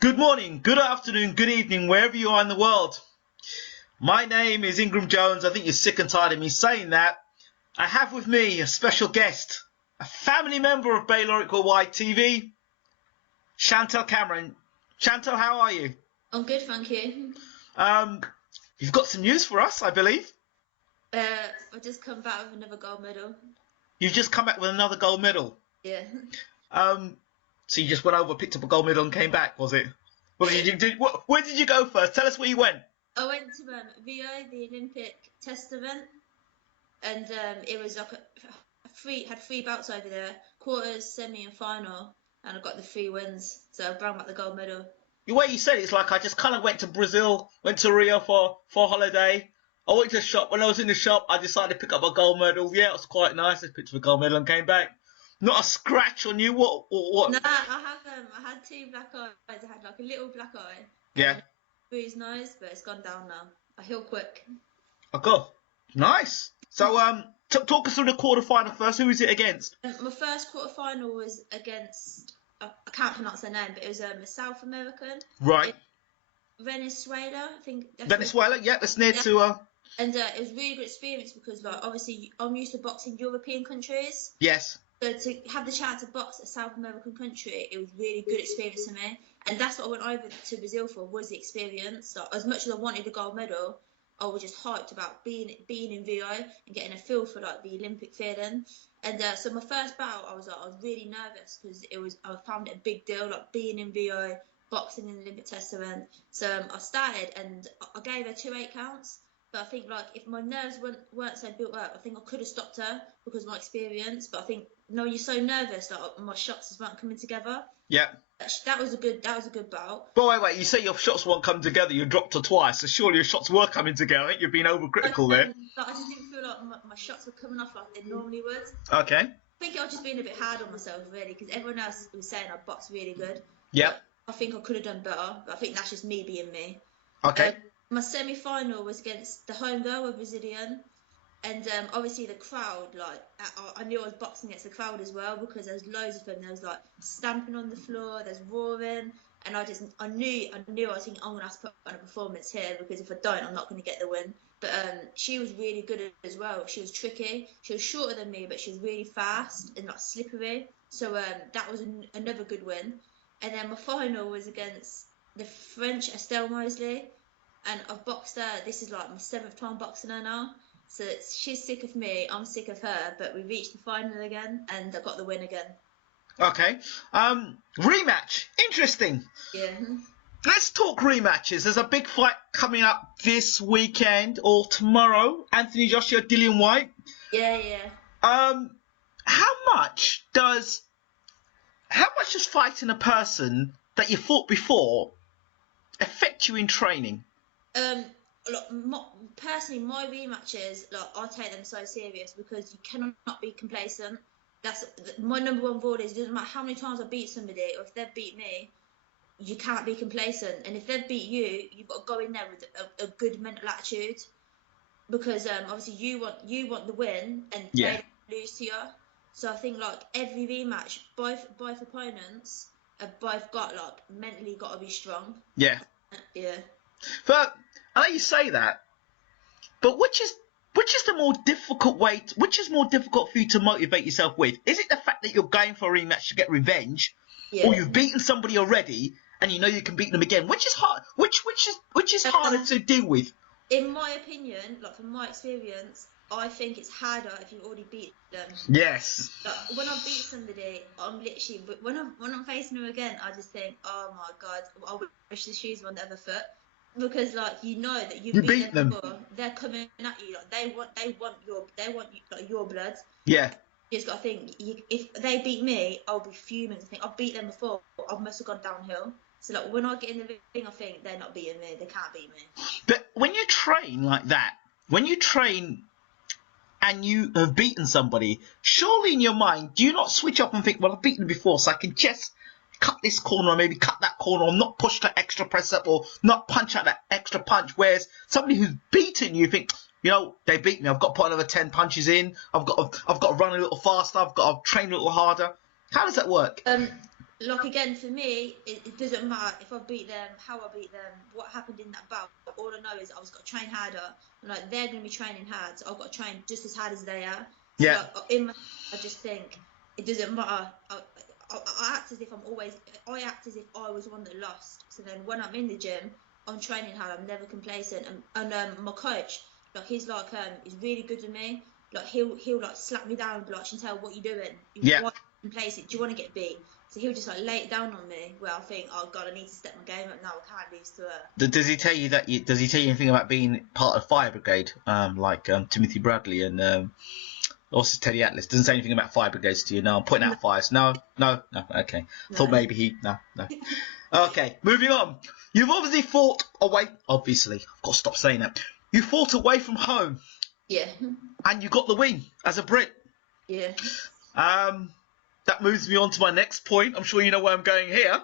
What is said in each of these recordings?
Good morning, good afternoon, good evening, wherever you are in the world. My name is Ingram Jones. I think you're sick and tired of me saying that. I have with me a special guest, a family member of BWTM, Chantelle Cameron. Chantelle, how are you? I'm good, thank you. You've got some news for us, I believe. I just come back with another gold medal. You've just come back with another gold medal. Yeah. So you just went over, picked up a gold medal and came back, was it? What did you do? Where did you go first? Tell us where you went. I went to Rio, the Olympic test event, and it was like had three bouts over there: quarters, semi, and final. And I got the 3 wins, so I brought back the gold medal. The way you said it's like I just kind of went to Brazil, went to Rio for holiday. I went to the shop. When I was in the shop, I decided to pick up a gold medal. Yeah, it was quite nice. I picked up a gold medal and came back. Not a scratch on you. What? No, I had 2 black eyes. I had like a little black eye. Yeah. Bruised nose, but it's gone down now. I heal quick. Okay. Nice. So talk us through the quarterfinal first. Who is it against? My first quarterfinal was against, I can't pronounce their name, but it was a South American. Right. Venezuela, I think. Venezuela, yeah, that's near to. And it was a really good experience because, like, obviously, I'm used to boxing European countries. Yes. So to have the chance to box a South American country, it was really good experience for me. And that's what I went over to Brazil for, was the experience. Like, as much as I wanted the gold medal, I was just hyped about being in Rio and getting a feel for like the Olympic feeling. And so my first bout, I was really nervous because I found it a big deal, like being in Rio, boxing in the Olympic test event. So I started and I gave her 2 8 counts. But I think like if my nerves weren't so built up, I think I could have stopped her because of my experience. But I think no, you're so nervous, like my shots just weren't coming together. Yeah. That was a good bout. But wait, you say your shots won't come together, you dropped her twice, so surely your shots were coming together. I think you're being overcritical there. But I just didn't feel like my shots were coming off like they normally would. Okay. I think I was just being a bit hard on myself, really, because everyone else was saying I boxed really good. Yep. I think I could have done better, but I think that's just me being me. Okay. My semi-final was against the home girl, a Brazilian. And obviously the crowd, like, I knew I was boxing against the crowd as well because there's loads of them. There was like stamping on the floor, there's roaring, and I knew I was thinking I'm gonna have to put on a performance here because if I don't, I'm not gonna get the win. But she was really good as well. She was tricky. She was shorter than me, but she was really fast and like slippery. So that was another good win. And then my final was against the French Estelle Mosley, and I've boxed her. This is like my 7th time boxing her now. So she's sick of me, I'm sick of her, but we reached the final again, and I got the win again. Okay. Rematch. Interesting. Yeah. Let's talk rematches. There's a big fight coming up this weekend or tomorrow. Anthony Joshua, Dillian White. Yeah. How much does fighting a person that you fought before affect you in training? Look, personally, my rematches, like, I take them so serious because you cannot be complacent. That's my number 1 rule. Is it doesn't matter how many times I beat somebody or if they've beat me, you can't be complacent. And if they've beat you, you've got to go in there with a good mental attitude because obviously you want the win and they don't lose to you. So I think like every rematch, both opponents have both got like mentally got to be strong. Yeah. Yeah. But I know you say that, but which is the more difficult way? Which is more difficult for you to motivate yourself with? Is it the fact that you're going for a rematch to get revenge, or you've beaten somebody already and you know you can beat them again? Which is hard? Which is harder to deal with? In my opinion, like from my experience, I think it's harder if you've already beat them. Yes. Like, when I beat somebody, I'm literally when I'm facing them again, I just think, oh my god, I wish the shoes were on the other foot. Because like you know that you beat them before, they're coming at you like they want your blood. Yeah. You just got to think if they beat me, I'll be fuming. I think I've beat them before. I must have gone downhill. So like when I get in the ring, I think they're not beating me. They can't beat me. But when you train like that, when you train and you have beaten somebody, surely in your mind, do you not switch up and think, well, I've beaten them before, so I can just cut this corner or maybe cut that corner or not push that extra press up or not punch out that extra punch, whereas somebody who's beaten you think, you know, they beat me, I've got to put another 10 punches in, I've got to run a little faster, I've got to train a little harder. How does that work? like again for me, it doesn't matter if I beat them, how I beat them, what happened in that bout. All I know is I was got to train harder, and like they're gonna be training hard, so I've got to train just as hard as they are. So Yeah. like in my, I just think it doesn't matter. I act as if I act as if I was the one that lost. So then when I'm in the gym, I'm training hard. I'm never complacent, and my coach, like he's really good with me. Like he'll like slap me down, like Chantelle, what you doing? Yeah. Why are you complacent? Do you want to get beat? So he'll just like lay it down on me where I think, oh God, I need to step my game up now. I can't lose to her. Does he tell you that? Does he tell you anything about being part of Fire Brigade, like Timothy Bradley and also Teddy Atlas? Doesn't say anything about Fire Brigades to you? No, I'm putting out fires. No. Okay. No. Thought maybe he. No. Okay, moving on. You've obviously fought away. Obviously, I've got to stop saying that. You fought away from home. Yeah. And you got the win as a Brit. Yeah. That moves me on to my next point. I'm sure you know where I'm going here.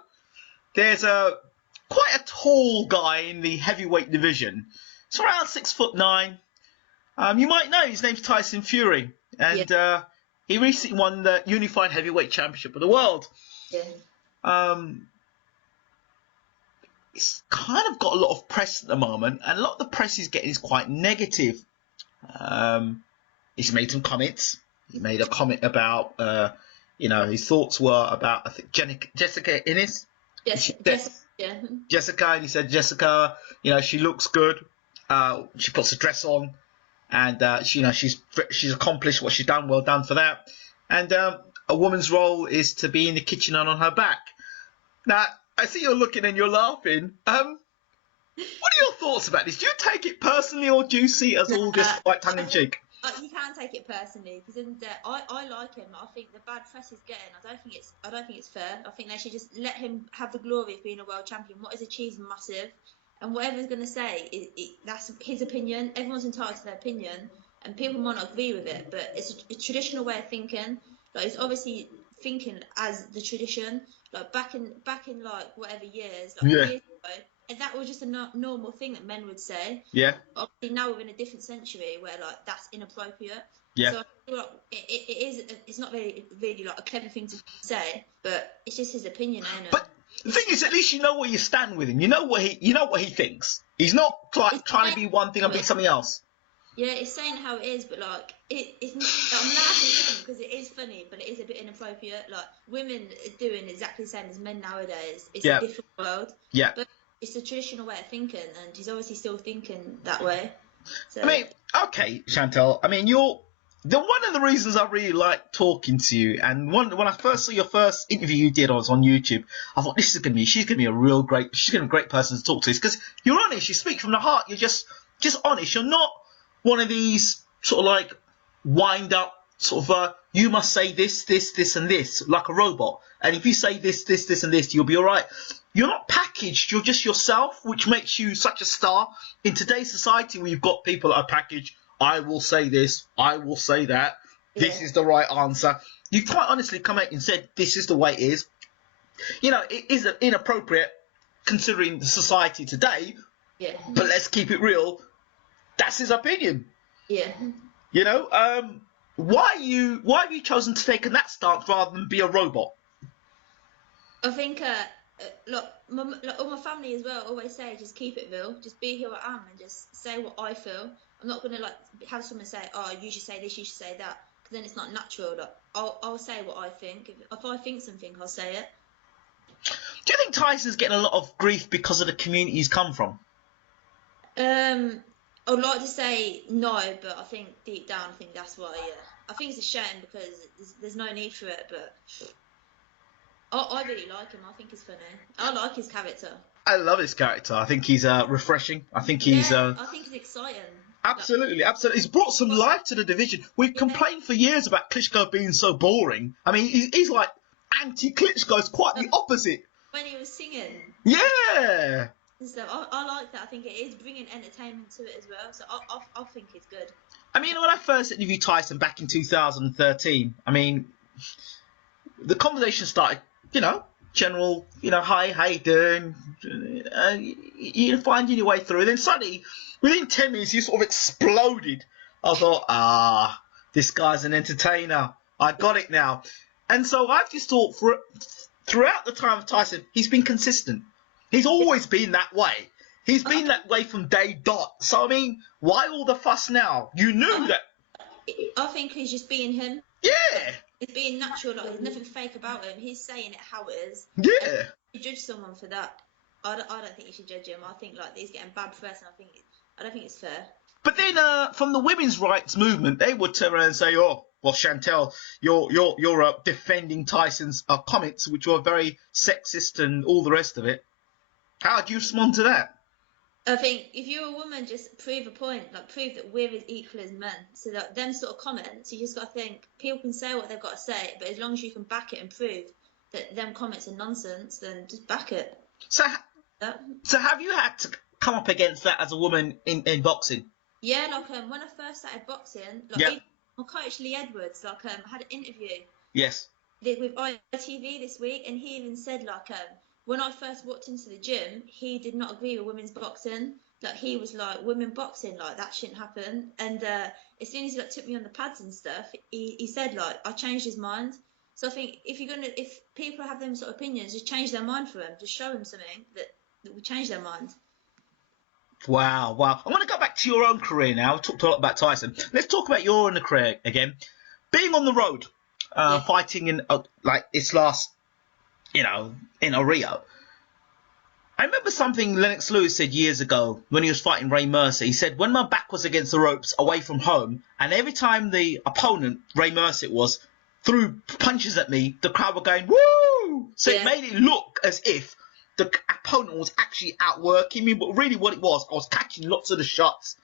There's quite a tall guy in the heavyweight division. It's around 6'9". You might know his name's Tyson Fury, and he recently won the Unified Heavyweight Championship of the world. Yeah. It's kind of got a lot of press at the moment, and a lot of the press he's getting is quite negative. He's made some comments. He made a comment about, his thoughts were about, I think, Jessica Innes. Yes. Jessica, and he said, Jessica, she looks good. She puts a dress on, and she's accomplished what she's done. Well done for that. And a woman's role is to be in the kitchen and on her back. Now, I see you're looking and you're laughing. What are your thoughts about this? Do you take it personally, or do you see it as all just quite tongue in cheek? You can take it personally because I like him. I think the bad press he's getting, I don't think it's fair. I think they should just let him have the glory of being a world champion. What he's achieved is massive, and whatever he's going to say, that's his opinion. Everyone's entitled to their opinion, and people might not agree with it, but it's a traditional way of thinking. Like he's obviously thinking as the tradition. Like back in like whatever years, years ago, and that was just a normal thing that men would say. Yeah. Obviously now we're in a different century where like that's inappropriate. Yeah. So I feel like it's not really like a clever thing to say, but it's just his opinion, ain't it? But the thing is, at least you know where you stand with him. You know what he thinks. He's not like trying to be one thing and be something else. Yeah, it's saying how it is, but like it's not, I'm laughing at him because it is funny, but it is a bit inappropriate. Like women are doing exactly the same as men nowadays. It's a different world. Yeah. But it's a traditional way of thinking, and he's obviously still thinking that way. So. I mean, okay, Chantelle. I mean, one of the reasons I really like talking to you, and when I first saw your first interview you did on YouTube, I thought she's gonna be a great person to talk to, because you're honest. You speak from the heart. You're just honest. You're not one of these sort of like wind up sort of you must say this, and this like a robot. And if you say this, and this, you'll be all right. You're not packaged. You're just yourself, which makes you such a star in today's society where you've got people that are packaged. I will say this. I will say that. Yeah. This is the right answer. You quite honestly come out and said, this is the way it is. It is inappropriate considering the society today. Yeah. But let's keep it real. That's his opinion. Yeah. Why have you chosen to take that stance rather than be a robot? I think look, all my family as well always say, just keep it real, just be who I am, and just say what I feel. I'm not gonna like have someone say, oh, you should say this, you should say that, because then it's not natural. Like, I'll say what I think. If I think something, I'll say it. Do you think Tyson's getting a lot of grief because of the community he's come from? I would like to say no, but I think deep down, I think that's why. Yeah, I think it's a shame because there's no need for it, but. I really like him. I think he's funny. I like his character. I love his character. I think he's refreshing. I think he's. I think he's exciting. Absolutely. He's brought some life to the division. We've complained for years about Klitschko being so boring. I mean, he's like anti-Klitschko. It's quite the opposite. When he was singing. Yeah. So I like that. I think it is bringing entertainment to it as well. So I think it's good. I mean, when I first interviewed Tyson back in 2013, I mean, the conversation started. General, hi, how you doing? You're finding your way through. And then suddenly, within 10 minutes, you sort of exploded. I thought, this guy's an entertainer. I got it now. And so I've just thought, throughout the time of Tyson, he's been consistent. He's always been that way. He's been that way from day dot. So, I mean, why all the fuss now? You knew that. I think he's just being him. Yeah. He's being natural. Like, there's nothing fake about him. He's saying it how it is. Yeah. And you judge someone for that. I don't think you should judge him. I think like he's getting bad press, and I don't think it's fair. But then, from the women's rights movement, they would turn around and say, "Oh, well, Chantelle, you're defending Tyson's comments, which were very sexist and all the rest of it." How do you respond to that? I think if you're a woman, just prove a point, like prove that we're as equal as men. So that them sort of comments, you just got to think people can say what they've got to say, but as long as you can back it and prove that them comments are nonsense, then just back it. So have you had to come up against that as a woman in boxing? Yeah, like when I first started boxing, like my coach Lee Edwards, like I had an interview. Yes. With ITV this week, and he even said like when I first walked into the gym, he did not agree with women's boxing. Like he was like, women boxing, like that shouldn't happen. And as soon as he like took me on the pads and stuff, he said like I changed his mind. So I think if people have them sort of opinions, just change their mind for them. Just show them something that will change their mind. Wow. I want to go back to your own career now. We've talked a lot about Tyson. Let's talk about your own career again. Being on the road, fighting in like this last, in a Rio. I remember something Lennox Lewis said years ago when he was fighting Ray Mercer. He said, when my back was against the ropes away from home, and every time the opponent, Ray Mercer threw punches at me, the crowd were going, woo! So it made it look as if the opponent was actually outworking me, but really what it was, I was catching lots of the shots.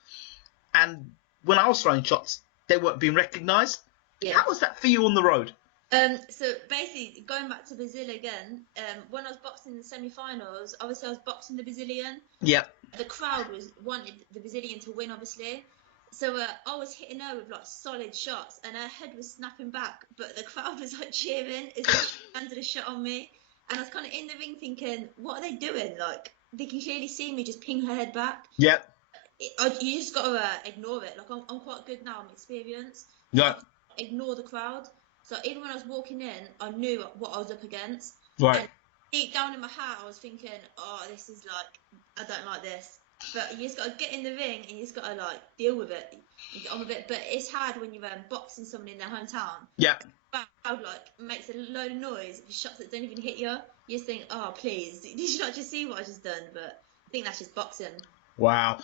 And when I was throwing shots, they weren't being recognised. Yeah. How was that for you on the road? So basically, going back to Brazil again, when I was boxing in the semi-finals, obviously I was boxing the Brazilian. Yeah. The crowd wanted the Brazilian to win, obviously. So I was hitting her with like solid shots, and her head was snapping back, but the crowd was like cheering as she landed a shot on me. And I was kind of in the ring thinking, what are they doing? Like, they can clearly see me just ping her head back. Yeah. You just got to ignore it. Like, I'm quite good now. I'm experienced. Yeah. Ignore the crowd. So even when I was walking in, I knew what I was up against. Right. And deep down in my heart, I was thinking, oh, this is like, I don't like this. But you just got to get in the ring and you just got to like deal with it. You get on with it. But it's hard when you're boxing someone in their hometown. Yeah. Crowd like makes a load of noise for shots that don't even hit you. You just think, oh please, did you not just see what I just done? But I think that's just boxing. Wow.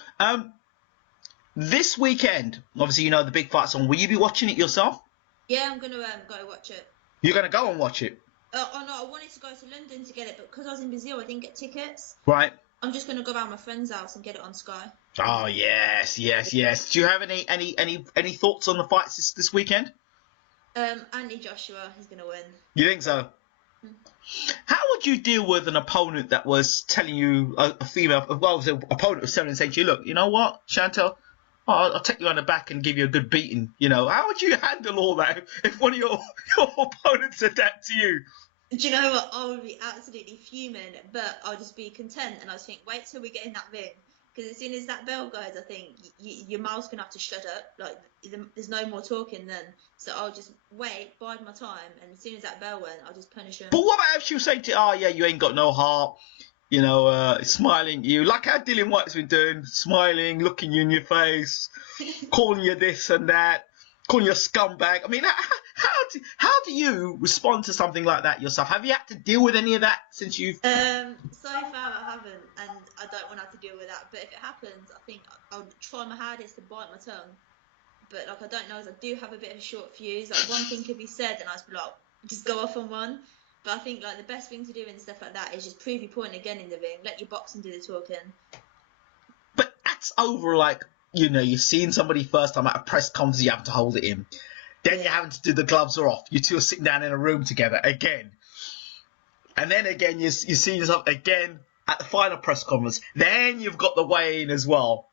This weekend, obviously the big fight's on. Will you be watching it yourself? Yeah, I'm gonna go watch it. You're gonna go and watch it? Oh no, I wanted to go to London to get it, but because I was in Brazil, I didn't get tickets. Right. I'm just gonna go around my friend's house and get it on Sky. Oh yes. Do you have any thoughts on the fights this weekend? Andy Joshua, he's gonna win. You think so? How would you deal with an opponent that was telling you the opponent was telling and saying to you, look, you know what, Chantelle, I'll take you on the back and give you a good beating. How would you handle all that if one of your opponents said that to you? Do you know what? I would be absolutely fuming, but I'll just be content and I just think, wait till we get in that ring. Because as soon as that bell goes, I think your mouth's going to have to shut up. Like, there's no more talking then. So I'll just wait, bide my time, and as soon as that bell went, I'll just punish him. But what about if she was saying to you, oh, yeah, you ain't got no heart, smiling at you, like how Dillian White's been doing, smiling, looking you in your face, calling you this and that, calling you a scumbag. I mean, how do you respond to something like that yourself? Have you had to deal with any of that since you've... So far I haven't, and I don't want to have to deal with that. But if it happens, I think I'll try my hardest to bite my tongue. But like, I don't know, as I do have a bit of a short fuse. Like, one thing could be said and I just be like, just go off on one. But I think like the best thing to do and stuff like that is just prove your point again in the ring. Let your boxing do the talking. But that's over, like, you're seeing somebody first time at a press conference, you have to hold it in. Then you're having to do the gloves are off. You two are sitting down in a room together again. And then again, you're seeing yourself again at the final press conference. Then you've got the weigh-in as well.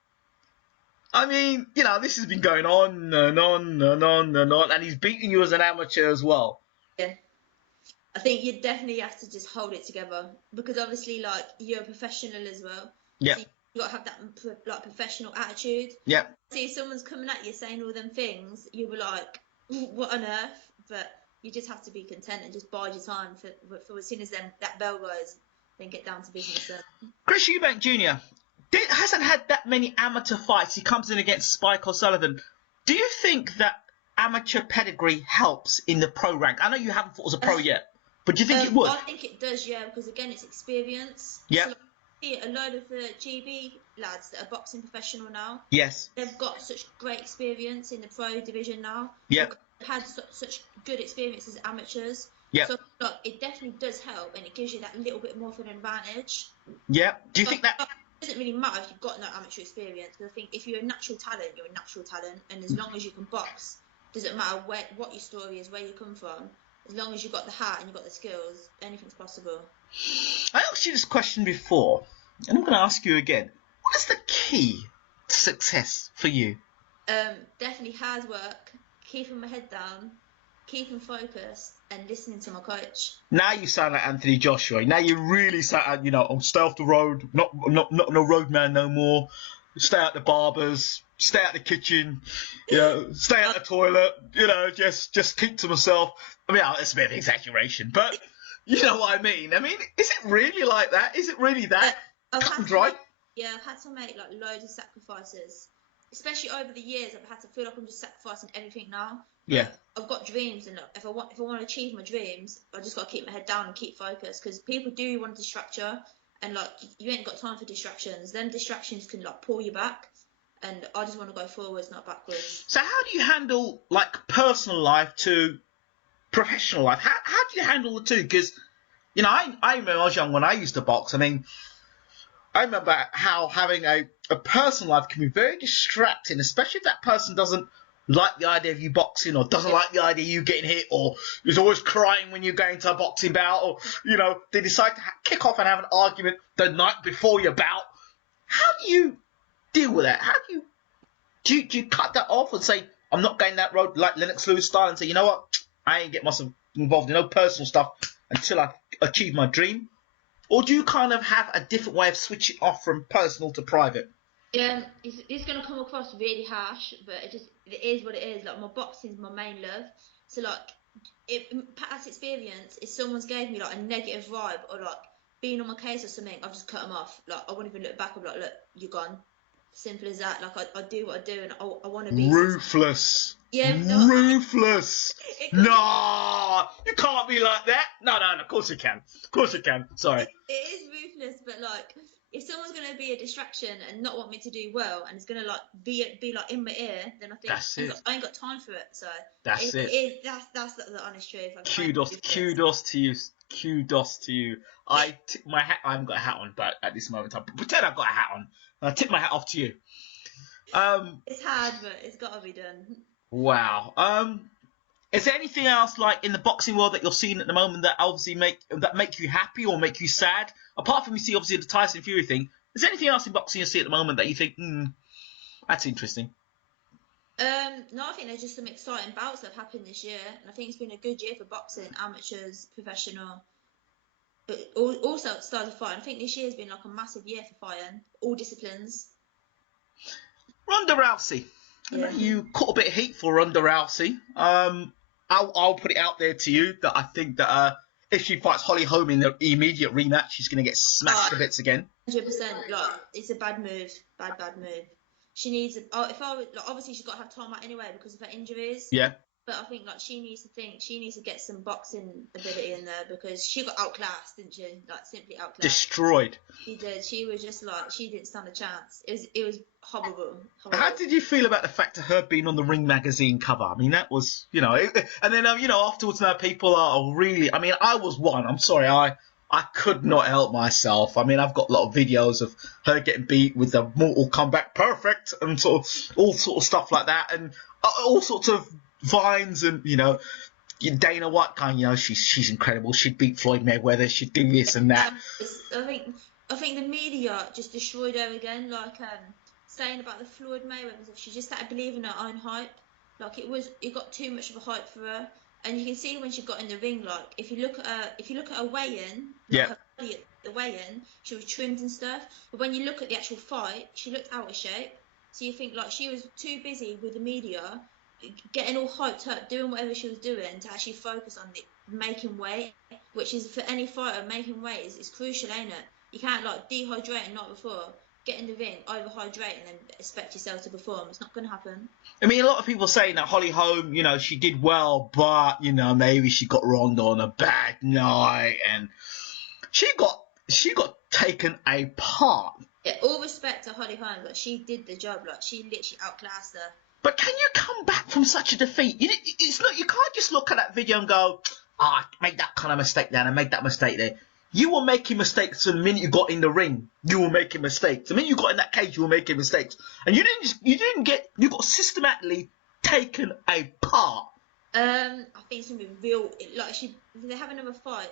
I mean, this has been going on and on and on and on. And he's beating you as an amateur as well. Yeah. I think you definitely have to just hold it together. Because obviously, like, you're a professional as well. Yeah. So you got to have that like professional attitude. Yeah. See, if someone's coming at you saying all them things, you'll be like, what on earth? But you just have to be content and just bide your time for as soon as that bell goes, then get down to business. Chris Eubank Jr. Hasn't had that many amateur fights. He comes in against Spike O'Sullivan. Do you think that amateur pedigree helps in the pro rank? I know you haven't fought as a pro yet, but do you think it would? I think it does, yeah, because again, it's experience. Yeah. So, a load of the GB lads that are boxing professional now. Yes. They've got such great experience in the pro division now. Yeah. They've had such good experience as amateurs. Yeah. So look, it definitely does help, and it gives you that little bit more of an advantage. Yeah. Do you think that? It doesn't really matter if you've got no amateur experience, because I think if you're a natural talent, you're a natural talent, and as long as you can box, doesn't matter what your story is, where you come from. As long as you've got the heart and you've got the skills, anything's possible. I asked you this question before, and I'm going to ask you again. What is the key to success for you? Definitely hard work, keeping my head down, keeping focused, and listening to my coach. Now you sound like Anthony Joshua. Now you really sound, I'll stay off the road, not no road man no more. Stay out the barbers, stay out the kitchen, stay out the toilet, just keep to myself. I mean, it's a bit of an exaggeration, but you know what I mean. I mean, is it really like that? Is it really that cut and dry? I've had to make like loads of sacrifices, especially over the years. I've had to feel like I'm just sacrificing everything now. Yeah. I've got dreams, and if I want to achieve my dreams, I just got to keep my head down and keep focused, because people do want to distract you, and like you ain't got time for distractions. Them distractions can like pull you back, and I just want to go forwards, not backwards. So how do you handle like personal life to professional life? How do you handle the two? Because I remember when I was young, when I used to box. I mean, I remember how having a personal life can be very distracting, especially if that person doesn't like the idea of you boxing, or doesn't like the idea of you getting hit, or is always crying when you're going to a boxing bout, or they decide to kick off and have an argument the night before your bout. How do you deal with that? How do you cut that off and say, I'm not going that road, like Lennox Lewis style, and say, you know what, I ain't get myself involved in no personal stuff until I achieve my dream? Or do you kind of have a different way of switching off from personal to private? It's going to come across really harsh, but it is what it is. Like, my boxing's my main love. So like, past experience, if someone's gave me like a negative vibe, or like being on my case or something, I've just cut them off. Like, I won't even look back. I'm like, look, you're gone. Simple as that. Like, I do what I do, and I want to be ruthless. Yeah, no, ruthless. No, you can't be like that. No, of course you can. Of course you can. Sorry. It is ruthless, but like, if someone's going to be a distraction and not want me to do well, and it's going to like be like in my ear, then I think I ain't got time for it. So that's the honest truth. Kudos to you. Kudos to you. I tip my hat. I haven't got a hat on, but at this moment in time, pretend I've got a hat on. And I tip my hat off to you. It's hard, but it's got to be done. Wow. Is there anything else like in the boxing world that you're seeing at the moment that obviously make you happy or make you sad? Apart from you see obviously the Tyson Fury thing, is there anything else in boxing you see at the moment that you think, that's interesting? No, I think there's just some exciting bouts that have happened this year, and I think it's been a good year for boxing, amateurs, professional, but also styles of fighting. I think this year has been like a massive year for fighting, all disciplines. Ronda Rousey. Yeah. You caught a bit of heat for Ronda Rousey. I'll put it out there to you that I think that if she fights Holly Holm in the immediate rematch, she's going to get smashed to bits again. 100%. Like, it's a bad move. Bad move. She needs. Obviously she's got to have time out anyway because of her injuries. Yeah. But I think like she needs to get some boxing ability in there, because she got outclassed, didn't she? Like, simply outclassed. Destroyed. She did. She was just like, she didn't stand a chance. It was horrible. How did you feel about the fact of her being on the Ring magazine cover? I mean, that was, and then afterwards now people are really. I mean, I was one. I'm sorry, I could not help myself. I mean, I've got a lot of videos of her getting beat with the Mortal Kombat Perfect and all sort of stuff like that, and all sorts of vines, and Dana White kind, she's incredible. She'd beat Floyd Mayweather. She'd do this and that. I think the media just destroyed her again. Like saying about the Floyd Mayweather, she just started believing her own hype. Like, it got too much of a hype for her. And you can see when she got in the ring, like, if you look at her weigh-in, her body at the weigh-in, she was trimmed and stuff. But when you look at the actual fight, she looked out of shape. So you think like she was too busy with the media getting all hyped up, doing whatever she was doing to actually focus on the making weight, which is for any fighter, making weight is crucial, ain't it? You can't like dehydrate the night before, get in the ring, overhydrate, and then expect yourself to perform. It's not going to happen. I mean, a lot of people saying that Holly Holm, you know, she did well, but, you know, maybe she got wronged on a bad night, and she got taken apart. Yeah, all respect to Holly Holm, but she did the job. Like, she literally outclassed her. But can you come back from such a defeat? It's not. You can't just look at that video and go, I made that kind of mistake there and I made that mistake there. You were making mistakes the minute you got in the ring. You were making mistakes. The minute you got in that cage, you were making mistakes. And you got systematically taken apart. I think it's gonna be real. Like, if they have another fight,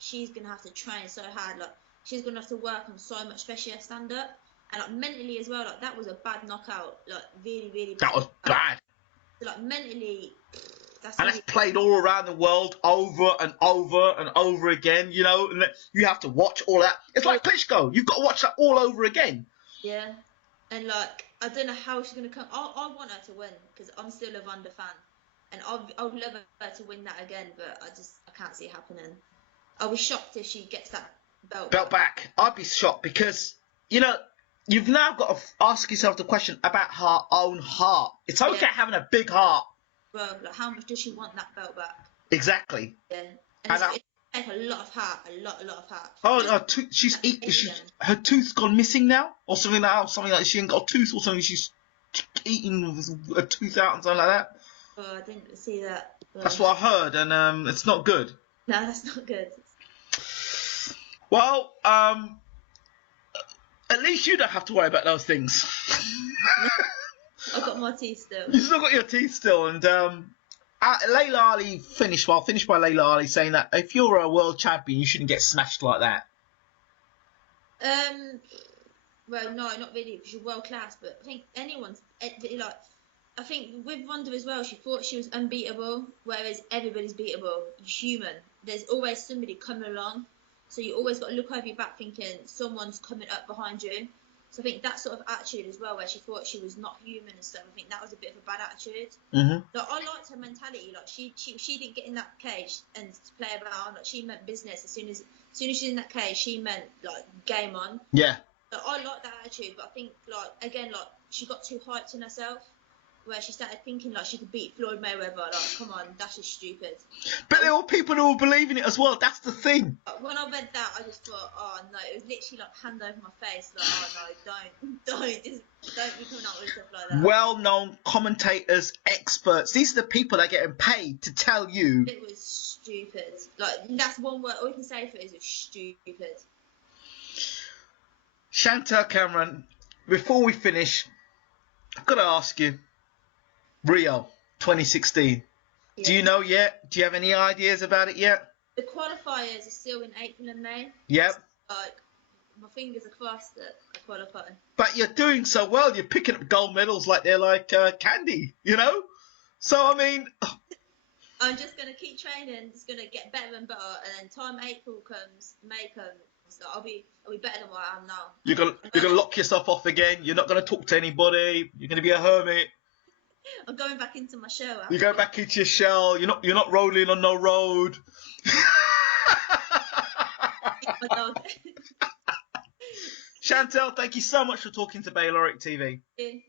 she's gonna have to train so hard. Like, she's gonna have to work on so much, especially her stand up. And like mentally as well, like that was a bad knockout, like really, really bad. That was bad. So, like mentally, that's played all around the world over and over and over again, you know, and you have to watch all that. It's like Klitschko, you've got to watch that all over again. Yeah, and like I don't know how she's gonna come. I want her to win because I'm still a Wanda fan, and I would love her to win that again, but I can't see it happening. I'll be shocked if she gets that belt back. I'd be shocked because, you know, you've now got to ask yourself the question about her own heart. It's okay having a big heart. Well, like, how much does she want that belt back? Exactly. Yeah. And it's take a lot of heart, a lot of heart. Oh, her tooth's gone missing now, or something like she ain't got a tooth or something. She's eating a tooth out and something like that. Oh, I didn't see that. That's what I heard, and it's not good. No, that's not good. Well, at least you don't have to worry about those things. I've got my teeth still. You've still got your teeth still, and Layla Ali finished by Layla Ali saying that if you're a world champion, you shouldn't get smashed like that. Well, no, not really, because you're world class. But I think anyone's like, I think with Ronda as well, she thought she was unbeatable, whereas everybody's beatable. You're human. There's always somebody coming along, so you always got to look over your back, thinking someone's coming up behind you. So I think that sort of attitude as well, where she thought she was not human and stuff, I think that was a bit of a bad attitude. Mm-hmm. Like, I liked her mentality. Like, she didn't get in that cage and play about. Like, she meant business. As soon as she's in that cage, she meant like game on. Yeah. Like, I like that attitude, but I think like again, like she got too hyped in herself, where she started thinking like she could beat Floyd Mayweather. Like, come on, that's just stupid. But there were people who were believing it as well. That's the thing. When I read that, I just thought, oh no, it was literally like hand over my face. Like, oh no, don't be coming out with stuff like that. Well-known commentators, experts. These are the people that are getting paid to tell you. It was stupid. Like, that's one word. All we can say for it is it's stupid. Chantelle Cameron, before we finish, I've got to ask you. Rio 2016. Yeah. Do you know yet? Do you have any ideas about it yet? The qualifiers are still in April and May. Yep. Like, my fingers are crossed that I qualify. But you're doing so well. You're picking up gold medals like they're like candy, you know? So, I mean... I'm just going to keep training. It's going to get better and better. And then time April comes, May comes, so I'll be better than what I am now. You're gonna lock yourself off again. You're not going to talk to anybody. You're going to be a hermit. I'm going back into my shell. You go back into your shell. You're not rolling on no road. Chantelle, thank you so much for talking to Bayloric TV. Yeah.